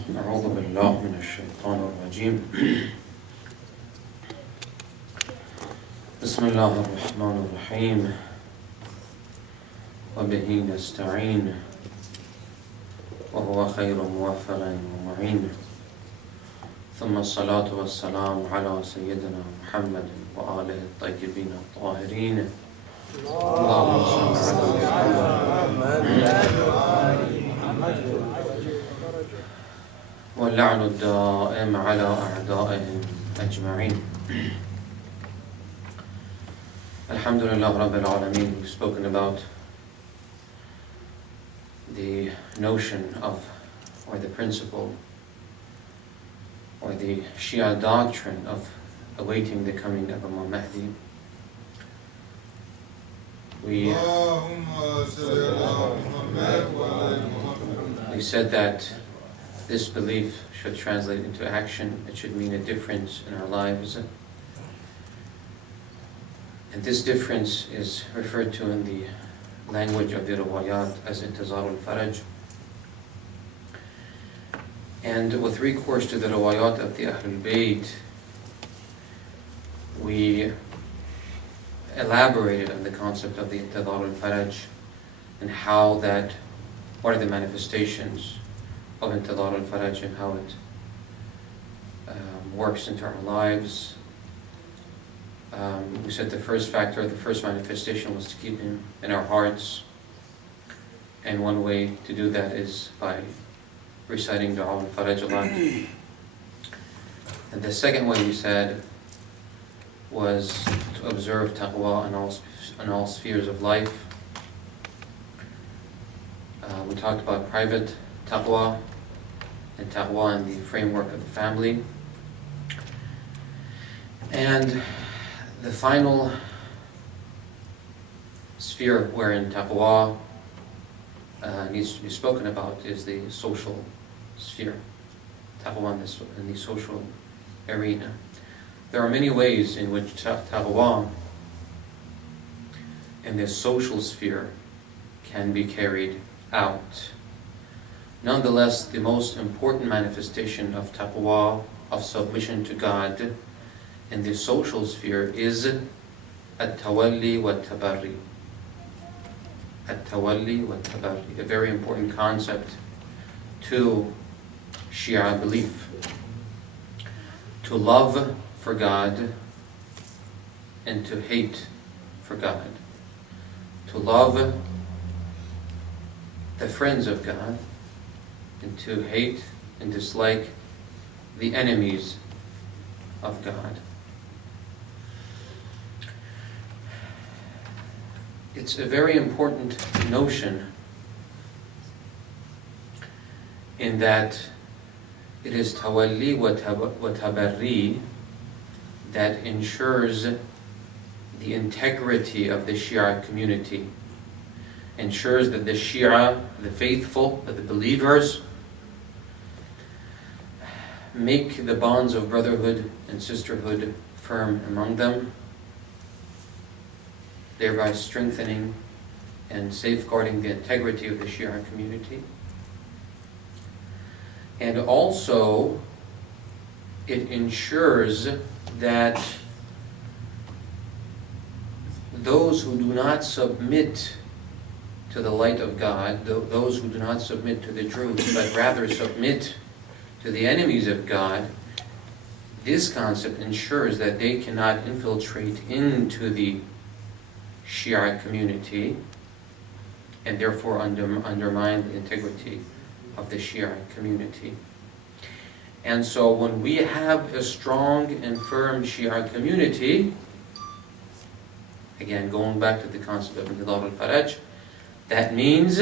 أعوذ بالله من الشيطان الرجيم. بسم الله الرحمن الرحيم وبه نستعين وهو خير موفق ومعين ثم الصلاة والسلام على سيدنا محمد وآله الطيبين الطاهرين اللهم صل على محمد واللعن الدائم على أعدائهم أجمعين. Alhamdulillah Rabbil Alameen. We've spoken about the notion of, or the principle, or the Shia doctrine of awaiting the coming of Imam Mahdi. We said that this belief should translate into action. It should mean a difference in our lives. And this difference is referred to in the language of the riwayat as intizar al-faraj. And with recourse to the riwayat of the Ahlul Bayt, we elaborated on the concept of the intizar al-faraj and how that, what are the manifestations of intizar al-faraj and how it works into our lives. We said the first factor, the first manifestation was to keep him in our hearts, and one way to do that is by reciting Dua al-Faraj a lot. And the second way we said was to observe taqwa in all spheres of life. We talked about private taqwa and taqwa in the framework of the family. And the final sphere wherein taqwa needs to be spoken about is the social sphere, taqwa in the social arena. There are many ways in which taqwa in the social sphere can be carried out. Nonetheless, the most important manifestation of taqwa, of submission to God, in the social sphere is at-tawalli wa-tabarri. At-tawalli wa-tabarri, a very important concept to Shia belief. To love for God and to hate for God. To love the friends of God and to hate and dislike the enemies of God. It's a very important notion in that it is tawalli wa tabarri that ensures the integrity of the Shia community, ensures that the Shia, the faithful, the believers, make the bonds of brotherhood and sisterhood firm among them, thereby strengthening and safeguarding the integrity of the Shia community. And also, it ensures that those who do not submit to the light of God, those who do not submit to the truth, but rather submit to the enemies of God, this concept ensures that they cannot infiltrate into the Shia community and therefore undermine the integrity of the Shia community. And so when we have a strong and firm Shia community, again going back to the concept of intizar al-faraj, that means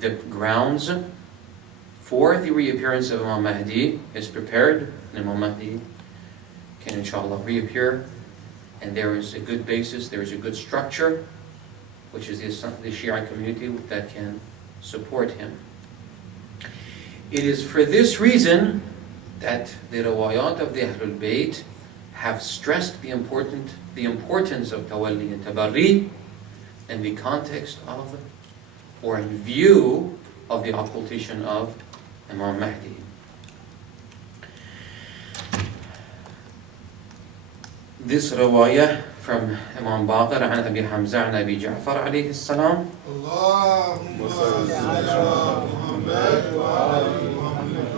the grounds for the reappearance of Imam Mahdi is prepared, and Imam Mahdi can inshallah reappear, and there is a good basis, there is a good structure, which is the Shia community that can support him. It is for this reason that the riwayat of the Ahlul Bayt have stressed the importance of tawalli and tabarri in the context of, or in view of the occultation of Imam Mahdi. This riwayah from Imam Baqir عن أبي حمزة عن أبي جعفر عليه السلام. اللهم صل على محمد وعلى محمد.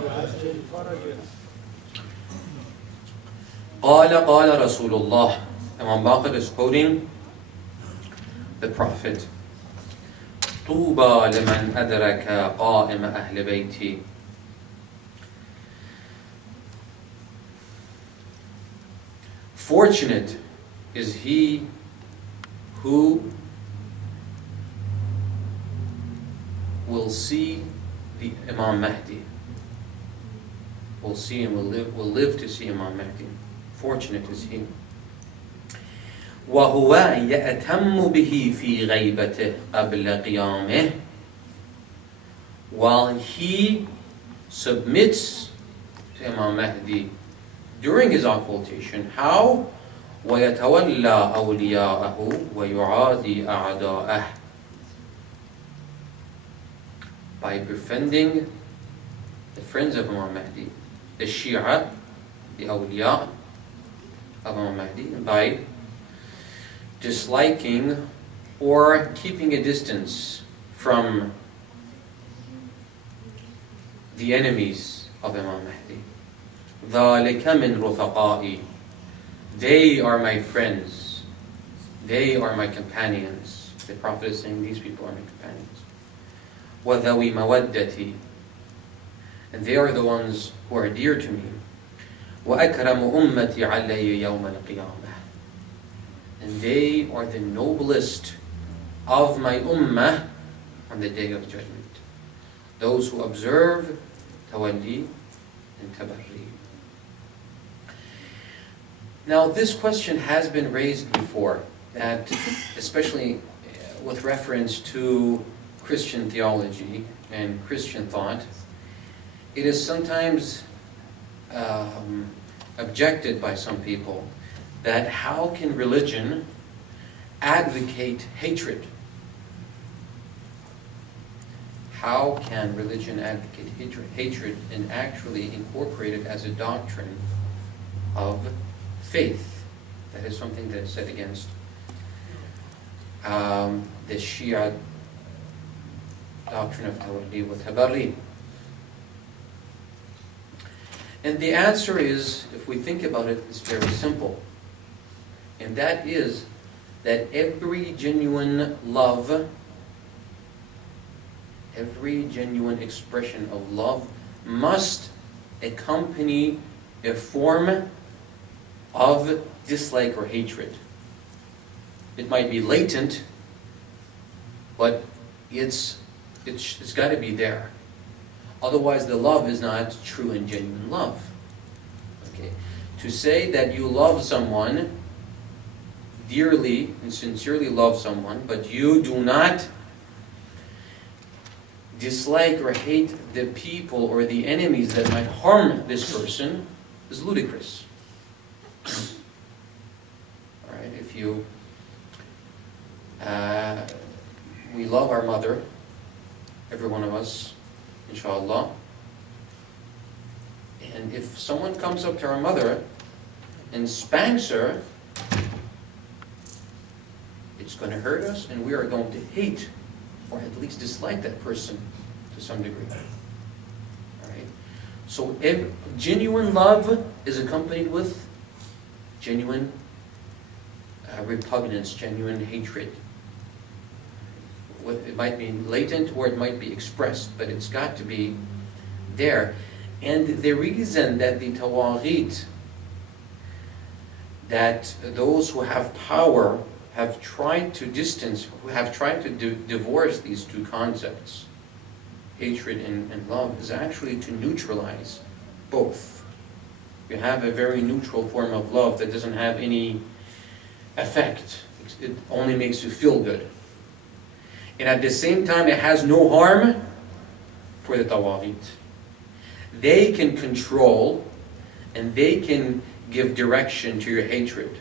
قال رسول الله. Imam Baqir is quoting the Prophet. طوبى لمن أدرك قائم أهل بيتي. Fortunate is he who will see the Imam Mahdi. Will see and will live to see Imam Mahdi. Fortunate is he. وهو يأتم به في غيبته قبل قيامه. While he submits to Imam Mahdi during his occultation. How? وَيَتَوَلَّى أَوْلِيَاءَهُ وَيُعَادِي أَعْدَاءَهُ. By befriending the friends of Imam Mahdi, the Shia, the awliya of Imam Mahdi, and by disliking or keeping a distance from the enemies of Imam Mahdi. ذَلِكَ مِنْ رُفَقَائِي. They are my friends. They are my companions. The Prophet is saying, these people are my companions. وَذَوِي مَوَدَّتِي. And they are the ones who are dear to me. وَأَكْرَمُ أُمَّتِي عَلَيَّ يَوْمَ الْقِيَامَةِ. And they are the noblest of my ummah on the day of judgment. Those who observe tawalli and tabarri. Now this question has been raised before, that especially with reference to Christian theology and Christian thought, it is sometimes objected by some people that how can religion advocate hatred? How can religion advocate hatred and actually incorporate it as a doctrine of faith? That is something that is set against the Shia doctrine of tawalli wa tabarri. And the answer is, if we think about it, it's very simple. And that is that every genuine love, every genuine expression of love must accompany a form of dislike or hatred. It might be latent, but it's got to be there. Otherwise, the love is not true and genuine love. Okay, to say that you love someone dearly and sincerely love someone, but you do not dislike or hate the people or the enemies that might harm this person, is ludicrous. All right, if you we love our mother, every one of us, inshallah, and if someone comes up to our mother and spanks her, it's going to hurt us, and we are going to hate or at least dislike that person to some degree. All right. So genuine love is accompanied with genuine repugnance, genuine hatred. It might be latent or it might be expressed, but it's got to be there. And the reason that the tawaghit, that those who have power have tried to distance, who have tried to divorce these two concepts, hatred and love, is actually to neutralize both. You have a very neutral form of love that doesn't have any effect. It only makes you feel good. And at the same time, it has no harm for the tawaghit. They can control and they can give direction to your hatred.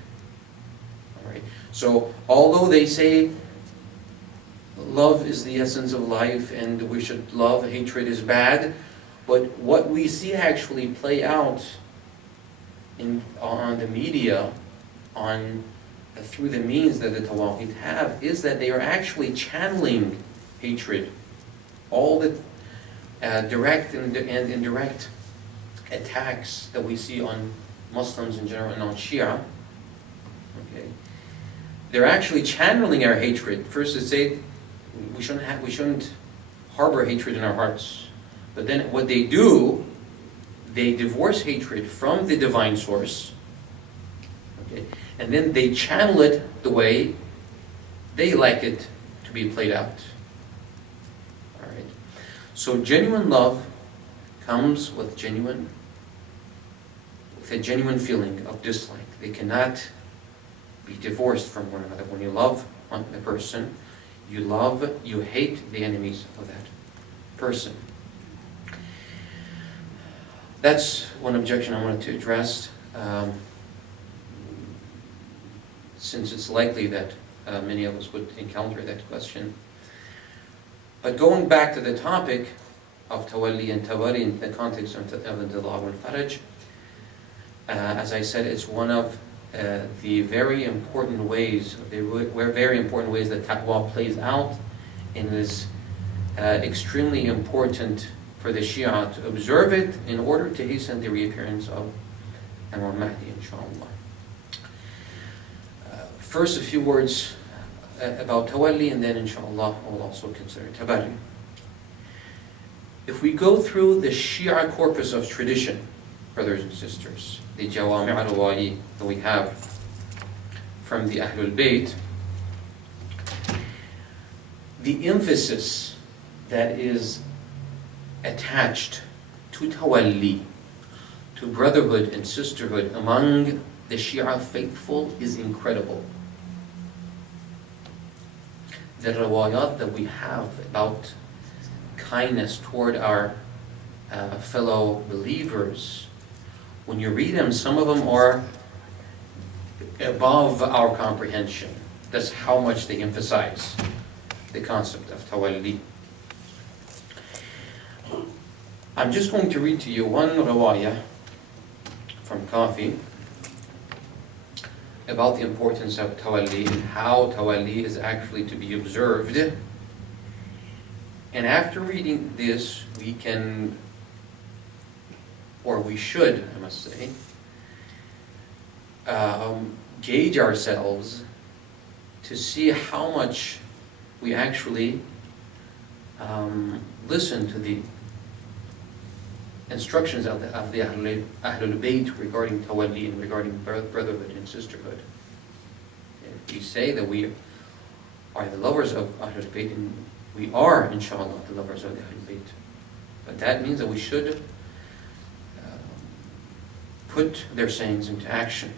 All right. So, although they say love is the essence of life and we should love, hatred is bad. But what we see actually play out on the media, through the means that the Tawaqid have, is that they are actually channeling hatred. All the direct and indirect attacks that we see on Muslims in general and on Shia, okay, they're actually channeling our hatred. First, they say we shouldn't harbor hatred in our hearts. But then what they do, they divorce hatred from the divine source, okay, and then they channel it the way they like it to be played out. All right. So genuine love comes with a genuine feeling of dislike. They cannot be divorced from one another. When you love a person, you hate the enemies of that person. That's one objection I wanted to address, since it's likely that many of us would encounter that question. But going back to the topic of tawalli and tawari in the context of al-Dilab wal-Faraj, as I said, it's one of the very important ways that taqwa plays out, and is extremely important for the Shia to observe it in order to hasten the reappearance of Imam Mahdi, inshallah. First, a few words about tawalli, and then inshallah we'll also consider tabari. If we go through the Shia corpus of tradition, brothers and sisters, the Jawami' al-Rawayi that we have from the Ahlul Bayt, the emphasis that is attached to tawalli, to brotherhood and sisterhood among the Shia faithful is incredible. The riwayat that we have about kindness toward our fellow believers, when you read them, some of them are above our comprehension. That's how much they emphasize the concept of tawalli. I'm just going to read to you one riwayah from Kafi about the importance of tawalli and how tawalli is actually to be observed. And after reading this, we can, or we should, I must say, gauge ourselves to see how much we actually listen to the instructions of the Ahlul Bayt regarding tawalli and regarding brotherhood and sisterhood. If we say that we are the lovers of Ahlul Bayt, and we are, inshallah, the lovers of the Ahlul Bayt, but that means that we should put their sayings into action.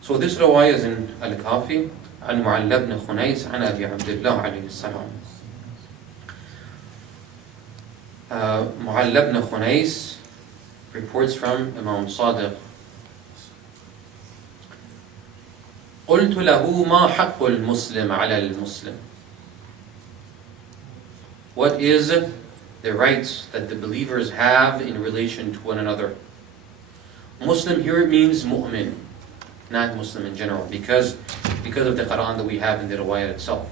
So this riwayah is in Al-Kafi, عن معل بن خنيس عن أبي عبد الله عليه السلام. Mu'alla ibn Khunais reports from Imam Sadiq. قلت له ما حق المسلم على المسلم. What is the rights that the believers have in relation to one another? Muslim here means mu'min, not Muslim in general, because of the Quran that we have in the riwayah itself.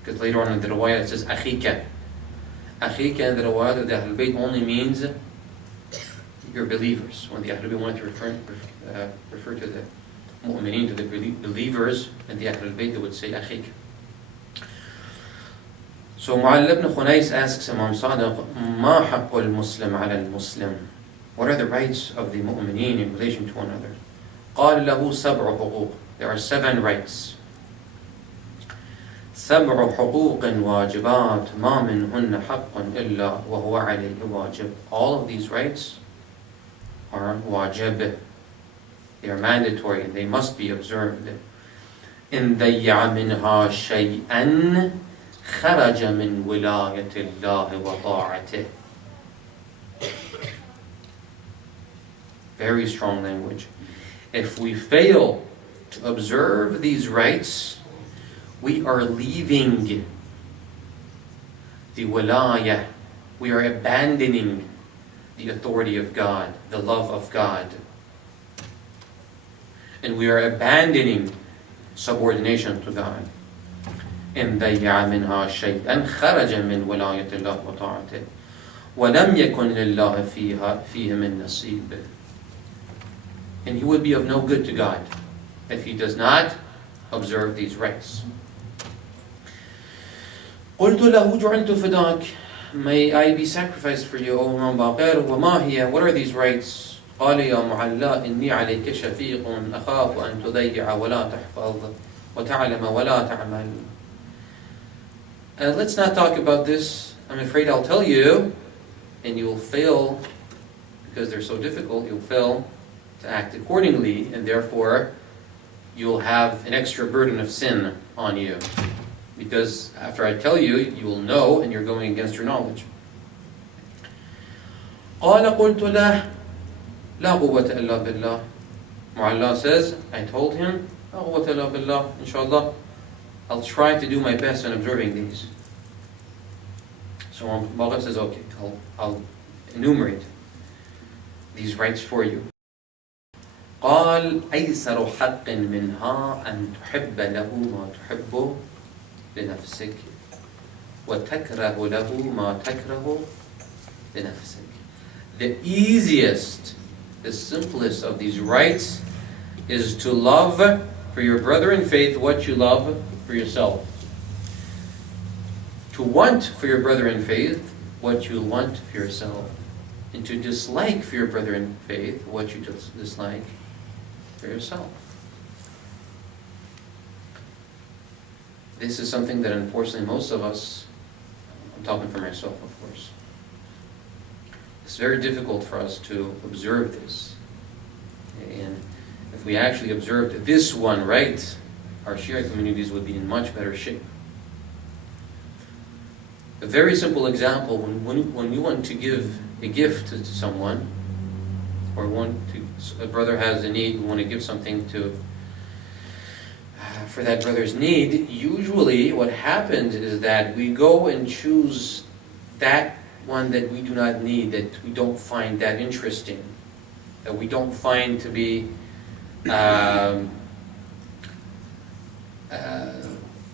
Because later on in the riwayah it says akhika. Akhika in the riwayah of the Ahlul Bayt only means your believers. When the Ahlul Bayt wanted to refer to the mu'mineen, to the believers, and the Ahlul Bayt, they would say akhika. So Mu'all ibn Khunais asks Imam Sadiq, ما حق المسلم على المسلم? What are the rights of the mu'mineen in relation to one another? قال له سبع حقوق. There are 7 rights. سبع حقوق واجبات ما منهن حق إلا وهو عليه واجب. All of these rights are wajib. They are mandatory and they must be observed. إن ضيع منها شيئا خرج من ولاية الله وطاعته. Very strong language. If we fail to observe these rights, we are leaving the wilayah. We are abandoning the authority of God, the love of God. And we are abandoning subordination to God. إن ضيع منها شيئا خرج من ولاية الله وطاعته ولم يكن لله فيه من نصيب. And he would be of no good to God if he does not observe these rights. قلت له جعلت فداك. May I be sacrificed for you, O Imam Baqir. وما هي? What are these rights? قال يا معلى إني عليك شفيق أخاف أن تضيع ولا تحفظ وتعلم ولا تعمل. Let's not talk about this. I'm afraid I'll tell you, and you will fail, because they're so difficult, you'll fail to act accordingly, and therefore you'll have an extra burden of sin on you. Because after I tell you, you will know, and you're going against your knowledge. قال قلت له لا قوة إلا بالله. Mu'alla says, I told him, لا قوة إلا بالله, inshallah, I'll try to do my best in observing these. So Baqir says, okay, I'll enumerate these rights for you. قال أيسر حق منها أن تحب له ما تحب لنفسك وتكره له ما تكره لنفسك. The easiest, the simplest of these rights is to love for your brother in faith what you love for yourself. To want for your brother in faith what you want for yourself. And to dislike for your brother in faith what you dislike for yourself. This is something that unfortunately most of us, I'm talking for myself of course, it's very difficult for us to observe this. And if we actually observed this one right, our Shia communities would be in much better shape. A very simple example, when you want to give a gift to someone, or a brother has a need, we want to give something to for that brother's need, usually what happens is that we go and choose that one that we do not need, that we don't find that interesting, that we don't find to be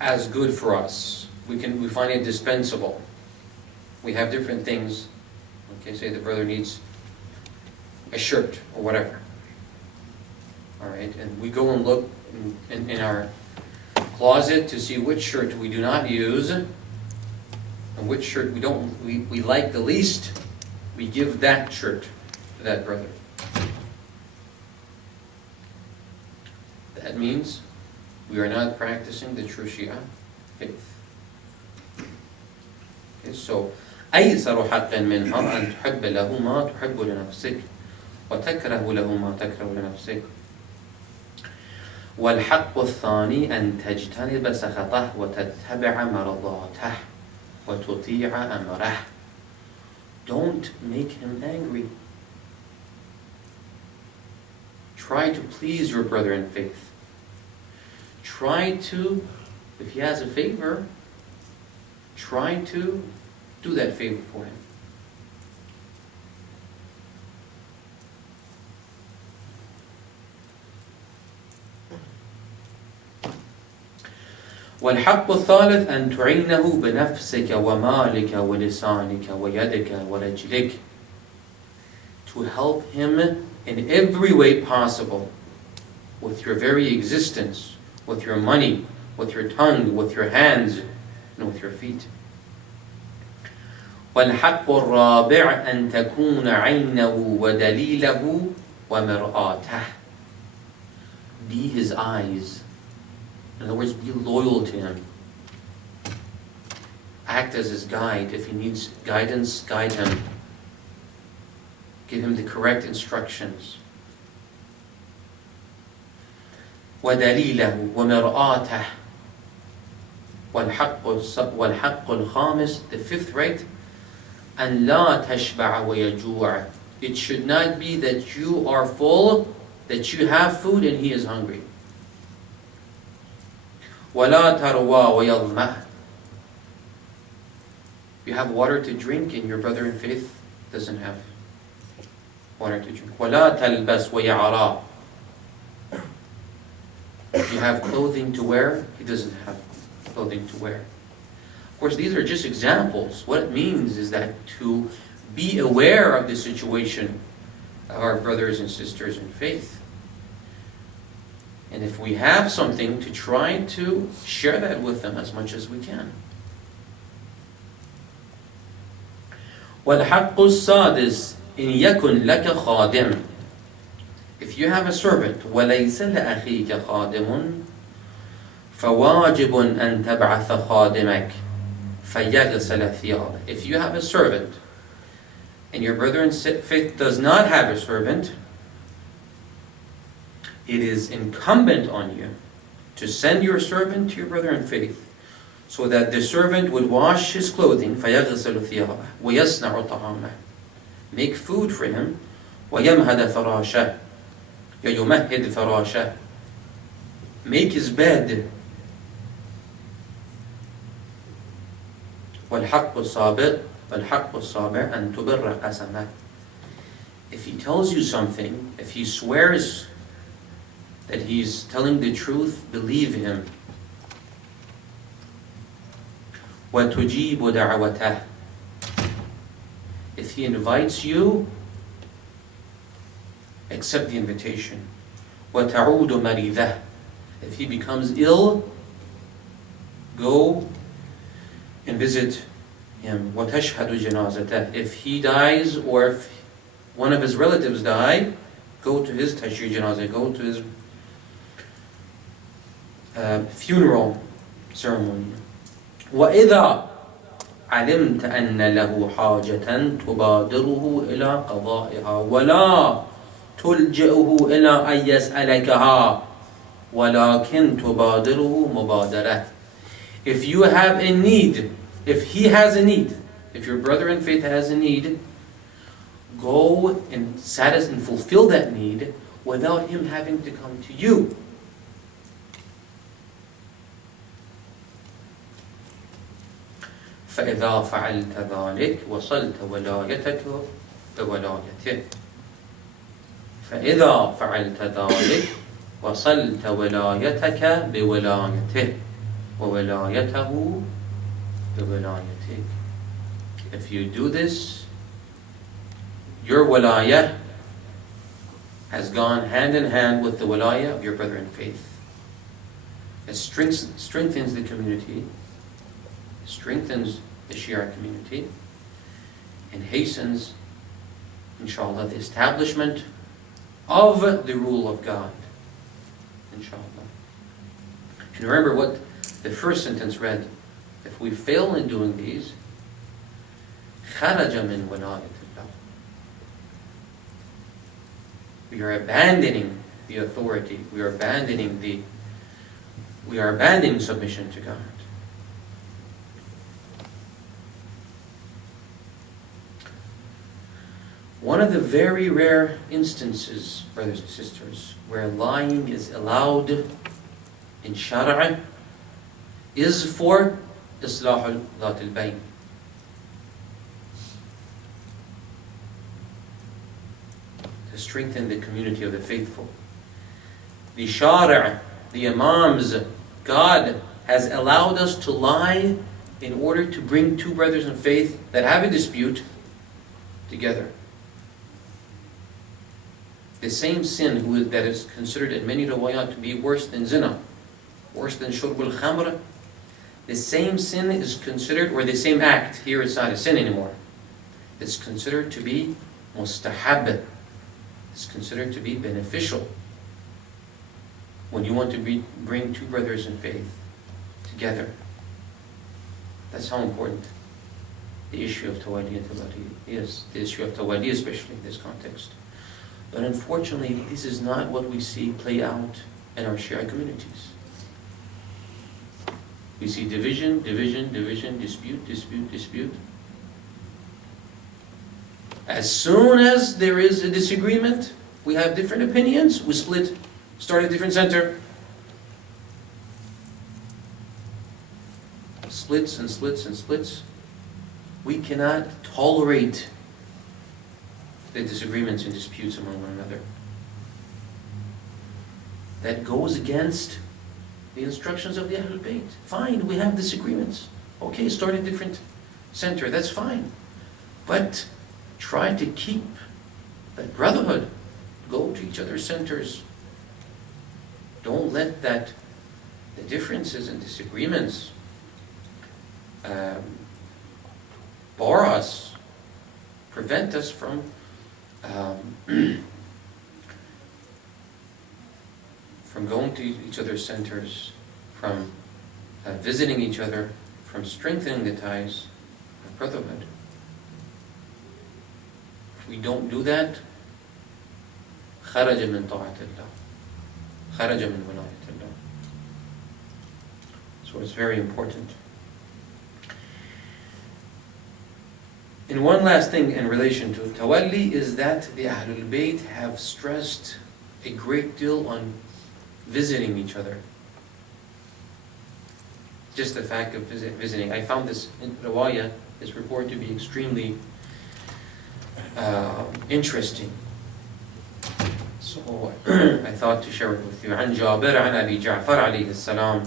as good for us. We find it dispensable. We have different things. Okay, say the brother needs a shirt or whatever. All right, and we go and look in our closet to see which shirt we do not use and which shirt we like the least. We give that shirt to that brother. That means we are not practicing the true Shia faith. Okay, so أيسر حق منها أن تحب له ما تحب لنفسك وتكره له ما تكره لنفسك والحق الثاني أن تجتنب سخطه وتتبع مرضاته وتطيع أمره. Don't make him angry. Try to please your brother in faith. Try to, if he has a favor, try to do that favor for him. والحق الثالث أن تعينه بنفسك ومالك ولسانك ويدك ورجلك. To help him in every way possible, with your very existence, with your money, with your tongue, with your hands, and with your feet. والحق الرابع أن تكون عينه ودليله ومرآته. Be his eyes. In other words, be loyal to him. Act as his guide. If he needs guidance, guide him. Give him the correct instructions. ودليله ومرآته. والحق الخامس, the fifth right, أن لا تشبع ويجوع. It should not be that you are full, that you have food and he is hungry. ولا تروى ويظمأ. You have water to drink and your brother in faith doesn't have water to drink. وَلَا تَلْبَسْ وَيَعْرَى. If you have clothing to wear, he doesn't have clothing to wear. Of course, these are just examples. What it means is that to be aware of the situation of our brothers and sisters in faith. And if we have something, to try to share that with them as much as we can. وَالْحَقُّ السَّادِسِ إِنْ يَكُنْ لَكَ خَادِمٌ. If you have a servant, وَلَيْسَ لَأَخِيكَ خَادِمٌ فَوَاجِبٌ أَن تَبْعَثَ خَادِمَكَ فَيَغْسَلَ ثِيَابَهُ. If you have a servant, and your brother in faith does not have a servant, it is incumbent on you to send your servant to your brother in faith, so that the servant would wash his clothing, فَيَغْسَلُ ثِيَابَهُ وَيَصْنَعُ طَعَامَهُ, make food for him, وَيَمْهَدَ فَرَاشَهُ, يَيُمَهِّدْ فَرَاشَهُ, make his bed. وَالْحَقُّ الصَّابِرُ أَن تُبِرَّ قَسَمَهُ. If he tells you something, if he swears that he's telling the truth, believe him. وَتُجِيبُ دَعْوَتَهُ. If he invites you, accept the invitation. وَتَعُودُ مَرِيضَهُ. If he becomes ill, go and visit him. وَتَشْهَدُ جَنَازَتَهُ. If he dies, or if one of his relatives die, go to his tashir janazah, go to his funeral ceremony. وَإِذَا عَلِمْتَ أَنَّ لَهُ حَاجَةً تُبَادِرُهُ إِلَىٰ قَضَائِهَا وَلَا تُلْجِئُهُ إِلَىٰ أَن يَسْأَلَكَهَا وَلَكِنْ تُبَادِرُهُ مُبَادَرَةً. If you have a need, if he has a need, if your brother in faith has a need, go and satisfy and fulfill that need without him having to come to you. فإذا فعلت ذلك وصلت ولايتك بولايته. فإذا فعلت ذلك وصلت ولايتك بولايته وولايته بولايتك. If you do this, your walayah has gone hand in hand with the walayah of your brother in faith. It strengthens the community, strengthens the Shia community, and hastens, inshallah, the establishment of the rule of God, inshallah. And remember what the first sentence read: if we fail in doing these, خَرَجَ مِنْ وَلَائِةِ اللَّهِ. We are abandoning the authority. We are abandoning submission to God. One of the very rare instances, brothers and sisters, where lying is allowed in Shara' is for Islahul Dhat al-Bayn. To strengthen the community of the faithful. The Shara', the Imams, God has allowed us to lie in order to bring two brothers in faith that have a dispute together. The same sin that is considered in many riwayat to be worse than zina, worse than shurb al-khamr, the same sin is considered, or the same act, here it's not a sin anymore, it's considered to be mustahab, it's considered to be beneficial. When you want to bring two brothers in faith together, that's how important the issue of tawali and tabari is, the issue of tawali especially in this context. But unfortunately, this is not what we see play out in our Shia communities. We see division, dispute. As soon as there is a disagreement, we have different opinions, we split, start a different center. Splits. We cannot tolerate the disagreements and disputes among one another. That goes against the instructions of the Ahlul Bayt. Fine, we have disagreements. Okay, start a different center, that's fine. But try to keep that brotherhood. Go to each other's centers. Don't let the differences and disagreements bar us, prevent us from from going to each other's centers, from visiting each other, from strengthening the ties of brotherhood. If we don't do that, خرج من طاعة الله, خرج من ولاية الله. So it's very important. And one last thing in relation to tawalli is that the Ahlul Bayt have stressed a great deal on visiting each other. Just the fact of visiting. I found this in riwayah, this report, to be extremely interesting. So I thought to share it with you. عن جابر عن أبي جعفر عليه السلام.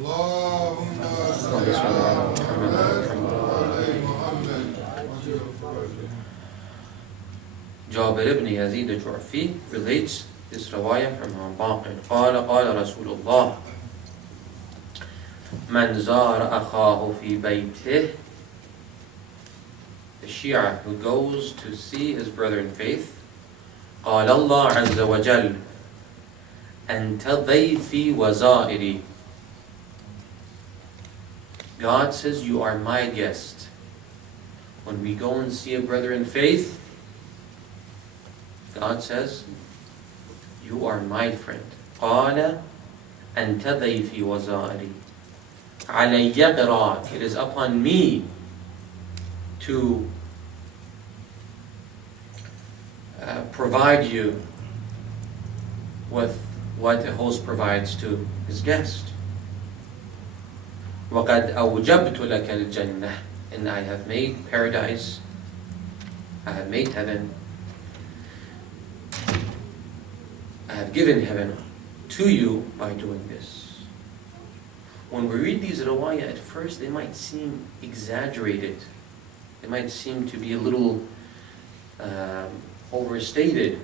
اللهم صل على محمد وعلى محمد. Jabir ibn Yazid al-Ju'fi relates this riwayah from Imam Baqir. قال قال رسول الله من زار أخاه في بيته. The Shia who goes to see his brother in faith. قال الله عز وجل أنت ضيفي وزائري. God says, you are my guest. When we go and see a brother in faith, God says, you are my friend. قال أنت ضيفي وزائري. علي قراء. It is upon me to provide you with what a host provides to his guest. وَقَدْ أَوْجَبْتُ لَكَ الْجَنَّةِ. And I have made paradise, I have made heaven, I have given heaven to you by doing this. When we read these riwayah, at first they might seem exaggerated. They might seem to be a little overstated.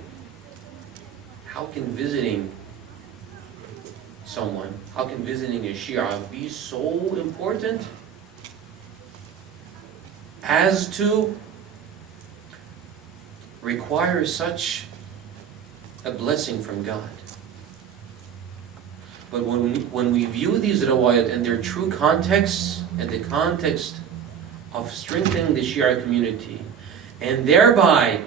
How can visiting someone, how can visiting a Shia be so important as to require such a blessing from God? But when we view these riwayat in their true context, in the context of strengthening the Shia community, and thereby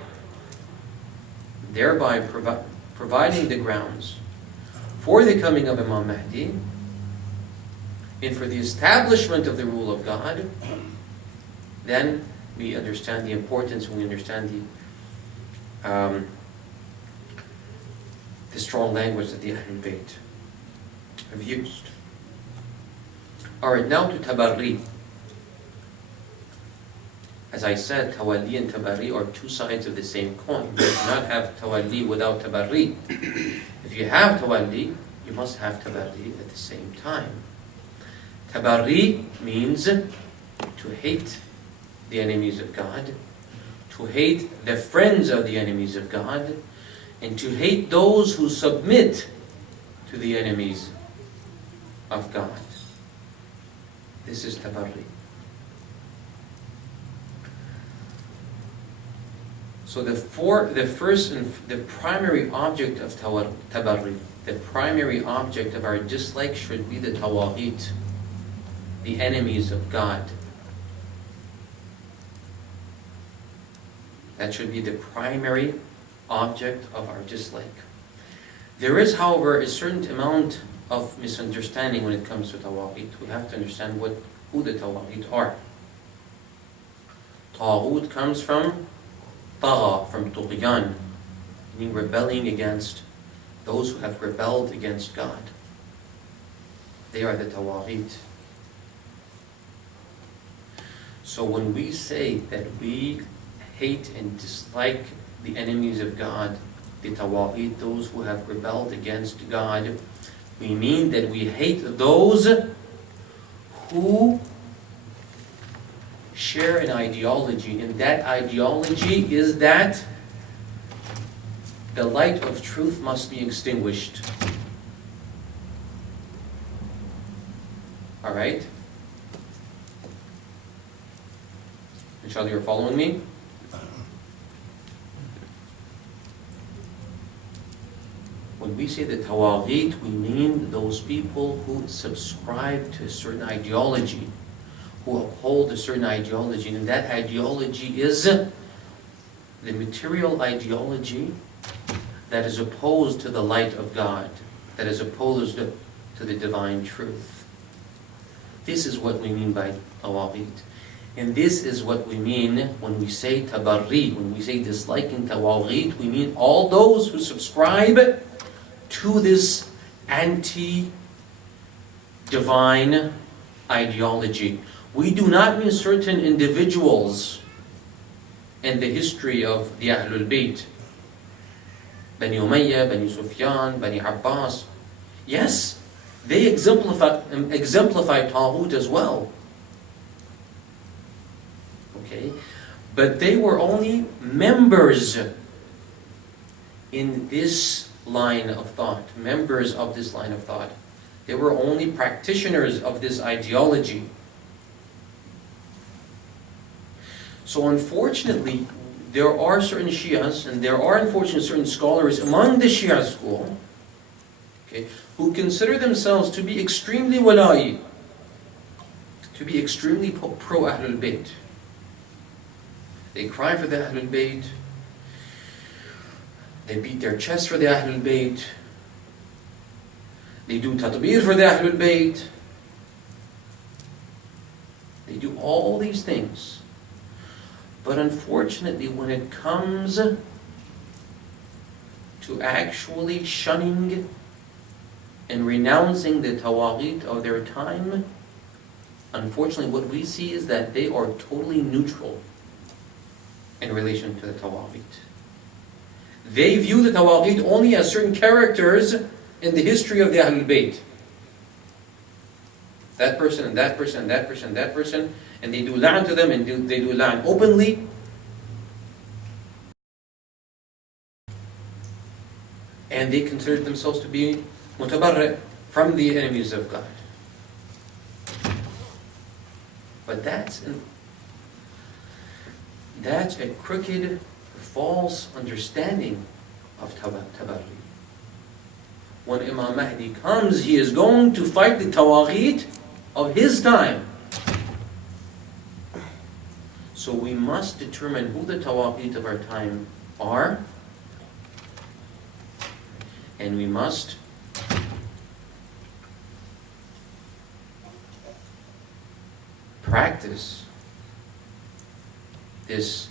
providing the grounds for the coming of Imam Mahdi, and for the establishment of the rule of God, then we understand the importance, we understand the strong language that the Ahlul Bayt have used. Alright, now to tabarri. As I said, tawalli and tabarri are two sides of the same coin. You cannot have tawalli without tabarri. If you have tawalli, you must have tabarri at the same time. Tabarri means to hate the enemies of God, to hate the friends of the enemies of God, and to hate those who submit to the enemies of God. This is tabarri. So the primary object of tabarri, the primary object of our dislike should be the tawaghit, the enemies of God. That should be the primary object of our dislike. There is, however, a certain amount of misunderstanding when it comes to tawaghit. We have to understand who the tawaghit are. Taghut comes from tagha, from tughyan, meaning rebelling against those who have rebelled against God. They are the tawaghit. So when we say that we hate and dislike the enemies of God, the Tawaghit, those who have rebelled against God, we mean that we hate those who share an ideology, and that ideology is that the light of truth must be extinguished. Alright? Inshallah, you're following me? When we say the Tawaghit, we mean those people who subscribe to a certain ideology, who uphold a certain ideology, and that ideology is the material ideology that is opposed to the light of God, that is opposed to the divine truth. This is what we mean by Tawaghit. And this is what we mean when we say tabarri, when we say disliking Tawaghit, we mean all those who subscribe to this anti-divine ideology. We do not mean certain individuals in the history of the Ahlul Bayt. Bani Umayyah, Bani Sufyan, Bani Abbas. Yes, they exemplify Taghut as well. Okay? But they were only members in this line of thought, members of this line of thought. They were only practitioners of this ideology. So unfortunately, there are certain Shias, and there are unfortunately certain scholars among the Shia school, okay, who consider themselves to be extremely wala'i, to be extremely pro-Ahlul Bayt. They cry for the Ahlul Bayt, they beat their chest for the Ahlul Bayt, they do tatbir for the Ahlul Bayt, they do all these things. But unfortunately, when it comes to actually shunning and renouncing the Tawaghit of their time, unfortunately what we see is that they are totally neutral in relation to the Tawaghit. They view the Tawaghit only as certain characters in the history of the Ahlul Bayt. That person and that person and that person and that person, and they do la'an to them, and they do la'an openly. And they consider themselves to be mutabarri' from the enemies of God. But that's a crooked, false understanding of tabarri. When Imam Mahdi comes, he is going to fight the Tawaghit of his time. So we must determine who the Tawaghit of our time are, and we must practice this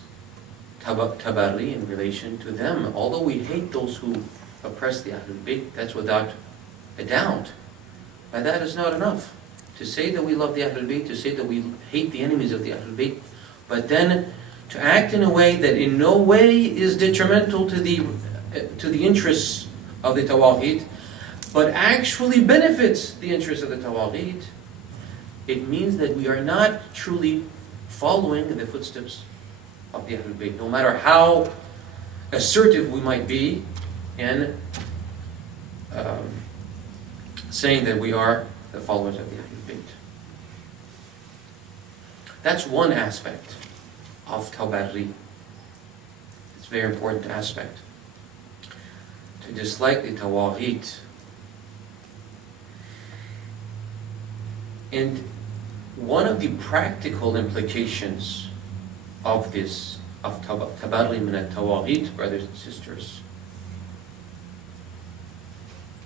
tabarri in relation to them. Although we hate those who oppress the Ahlul Bayt, that's without a doubt. But that is not enough. To say that we love the Ahlul Bayt, to say that we hate the enemies of the Ahlul Bayt, but then to act in a way that in no way is detrimental to the interests of the Tawaghit, but actually benefits the interests of the Tawaghit, it means that we are not truly following in the footsteps of the Ahlul Bayt, no matter how assertive we might be in saying that we are the followers of the Ahlul Bayt. That's one aspect of tabarri. It's a very important aspect. To dislike the Tawaghit. And one of the practical implications of this, of tabarri min al-Tawaghit, brothers and sisters,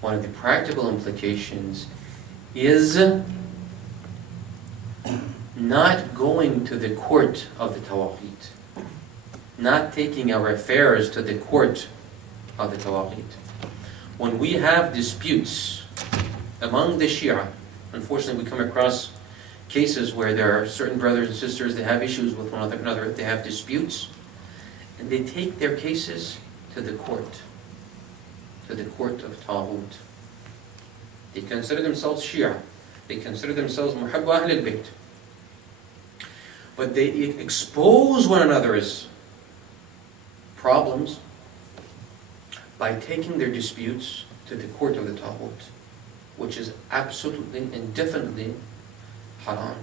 one of the practical implications is not going to the court of the Tawaghit, not taking our affairs to the court of the Tawaghit. When we have disputes among the Shia, unfortunately we come across cases where there are certain brothers and sisters, they have issues with one another, they have disputes, and they take their cases to the court of Taghut. They consider themselves Shia, they consider themselves Muhabba Ahl al-Bayt, but they expose one another's problems by taking their disputes to the court of the Taghut, which is absolutely and definitely haram.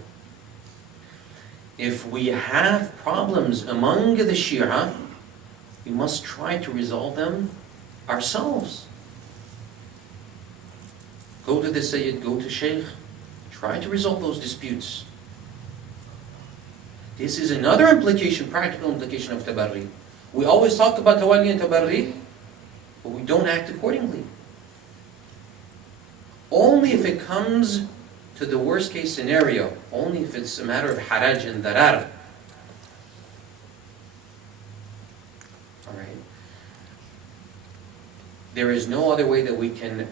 If we have problems among the Shia, we must try to resolve them ourselves. Go to the Sayyid, go to Sheikh, try to resolve those disputes. This is another implication, practical implication of tabarri. We always talk about tawalli and tabarri, but we don't act accordingly. Only if it comes to the worst case scenario, only if it's a matter of haraj and darar. Alright? There is no other way that we can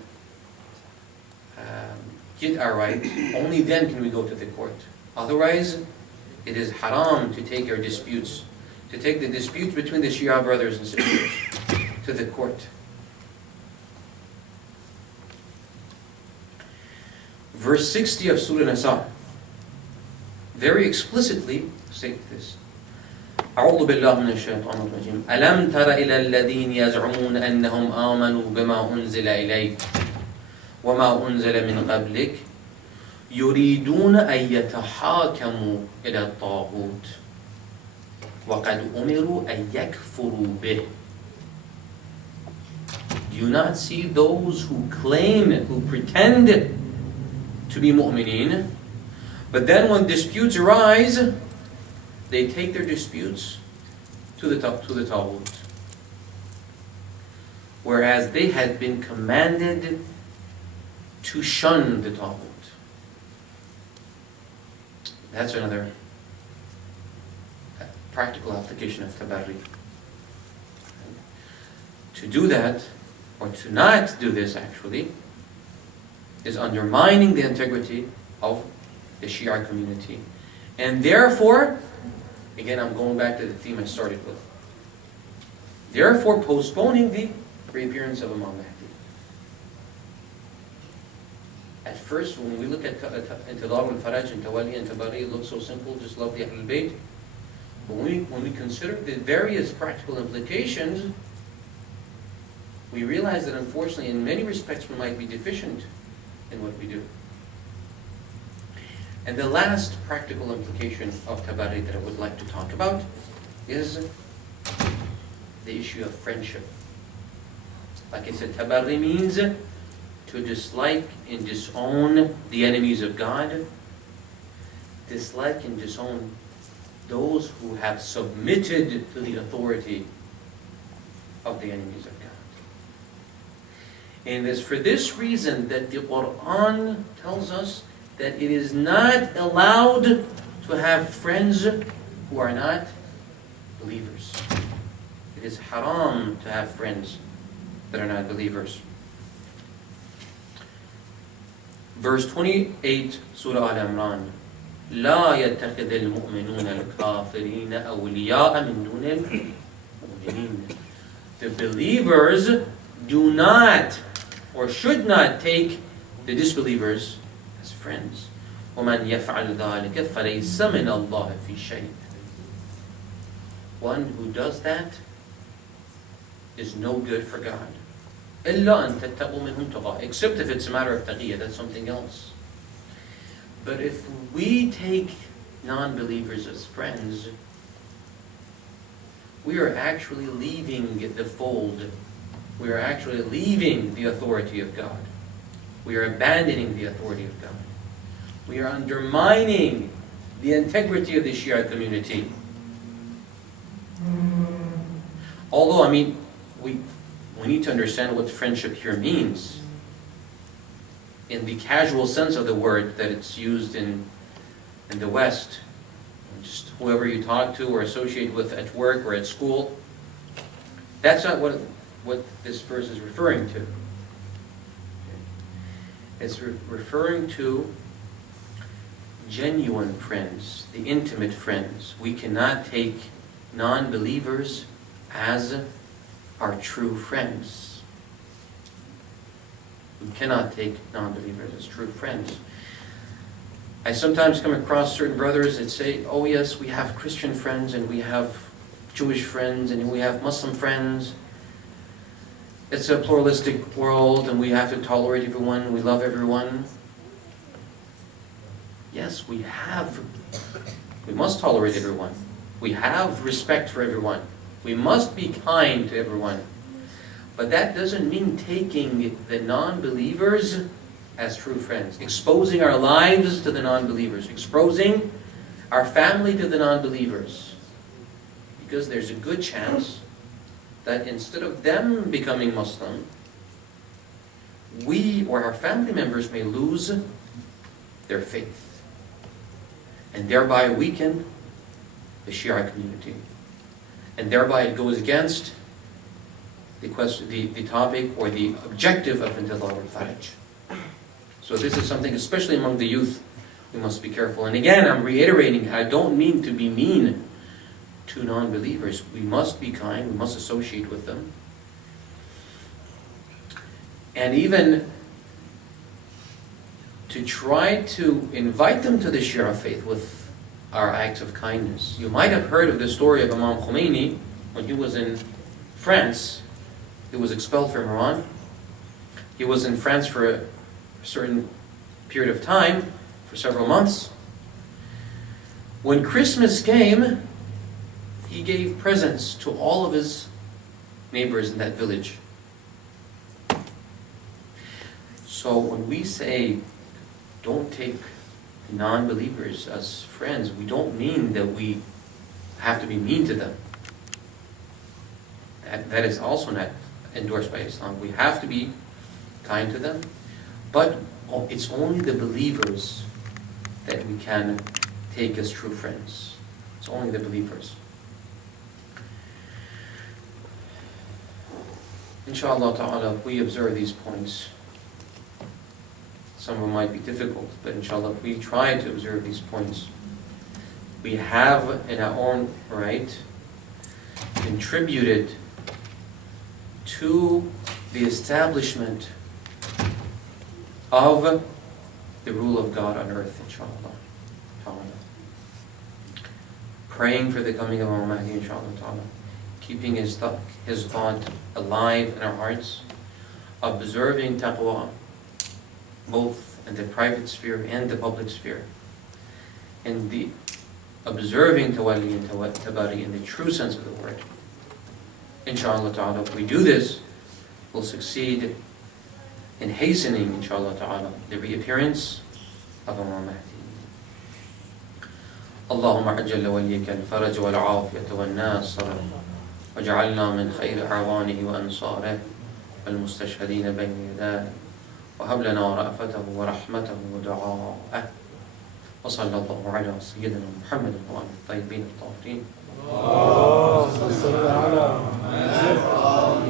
get our right. Only then can we go to the court. Otherwise, it is haram to take our disputes, to take the disputes between the Shia brothers and sisters to the court. Verse 60 of Surah Nisa very explicitly states this. أعوذ بالله من الشيطان الرجيم ألم تر إلى الذين يزعمون أنهم آمنوا بما أنزل إليك وما أنزل من قبلك يريدون أن يتحاكموا إلى الطاغوت وقد أمروا أن يكفروا به. Do you not see those who claim, who pretend to be mu'mineen, but then when disputes arise, they take their disputes to the Taghut, whereas they had been commanded to shun the Taghut. That's another practical application of tabarri. To do that, or to not do this actually, is undermining the integrity of the Shia community. And therefore, again I'm going back to the theme I started with, therefore postponing the reappearance of Imam Mahdi. At first, when we look at Intidar al-Faraj and Tawali and Tabari, it looks so simple, just love the Ahlul Bayt. But when we consider the various practical implications, we realize that unfortunately in many respects we might be deficient in what we do. And the last practical implication of Tabari that I would like to talk about is the issue of friendship. Like I said, Tabari means to dislike and disown the enemies of God, dislike and disown those who have submitted to the authority of the enemies of God. And it's for this reason that the Quran tells us that it is not allowed to have friends who are not believers. It is haram to have friends that are not believers. Verse 28, Surah Al-Imran. لا يتخذ المؤمنون الكافرين أولياء من دون المؤمنين. The believers do not or should not take the disbelievers as friends. وَمَنْ يَفْعَلْ ذَلِكَ فَلَيْسَ مِنَ اللَّهِ فِي شَيْءٍ. One who does that is no good for God. إِلَّا أَن تَتَّقُوا مِنْهُمْ تُقَىٰ. Except if it's a matter of taqiyya, that's something else. But if we take non-believers as friends, we are actually leaving the fold. We are actually leaving the authority of God. We are abandoning the authority of God. We are undermining the integrity of the Shia community. Although, I mean, we need to understand what friendship here means in the casual sense of the word that it's used in the West. Just whoever you talk to or associate with at work or at school. That's not what this verse is referring to. It's referring to genuine friends, the intimate friends. We cannot take non-believers as our true friends. We cannot take non-believers as true friends. I sometimes come across certain brothers that say, oh yes, we have Christian friends and we have Jewish friends and we have Muslim friends. It's a pluralistic world and we have to tolerate everyone, we love everyone. Yes, we must tolerate everyone. We have respect for everyone. We must be kind to everyone. But that doesn't mean taking the non-believers as true friends. Exposing our lives to the non-believers. Exposing our family to the non-believers. Because there's a good chance that instead of them becoming Muslim, we or our family members may lose their faith. And thereby weaken the Shia community. And thereby it goes against the topic or the objective of Intidhar al-Faraj. So this is something, especially among the youth, we must be careful. And again, I'm reiterating, I don't mean to be mean to non-believers. We must be kind, we must associate with them. And even to try to invite them to the Shia faith with our acts of kindness. You might have heard of the story of Imam Khomeini when he was in France. He was expelled from Iran. He was in France for a certain period of time, for several months. When Christmas came, he gave presents to all of his neighbors in that village. So when we say, don't take non-believers as friends, we don't mean that we have to be mean to them. That is also not endorsed by Islam. We have to be kind to them, but it's only the believers that we can take as true friends. It's only the believers. Inshallah ta'ala, if we observe these points, some of them might be difficult, but inshallah, if we try to observe these points, we have in our own right contributed to the establishment of the rule of God on earth, inshallah ta'ala. Praying for the coming of Mahdi, inshallah ta'ala. Keeping his thought alive in our hearts. Observing taqwa, both in the private sphere and the public sphere. And the observing tawalli and tabari in the true sense of the word. Inshallah ta'ala, if we do this, we'll succeed in hastening, inshallah ta'ala, the reappearance of Imam Mahdi. اللهم عجل وليك الفرج والعافية والناصر واجعلنا من خير أعوانه وأنصاره والمستشهدين بين يديه وهب لنا رأفته ورحمته ودعاءه وصلى الله على سيدنا محمد وعلى الطيبين الطاهرين. اللهم صل على محمد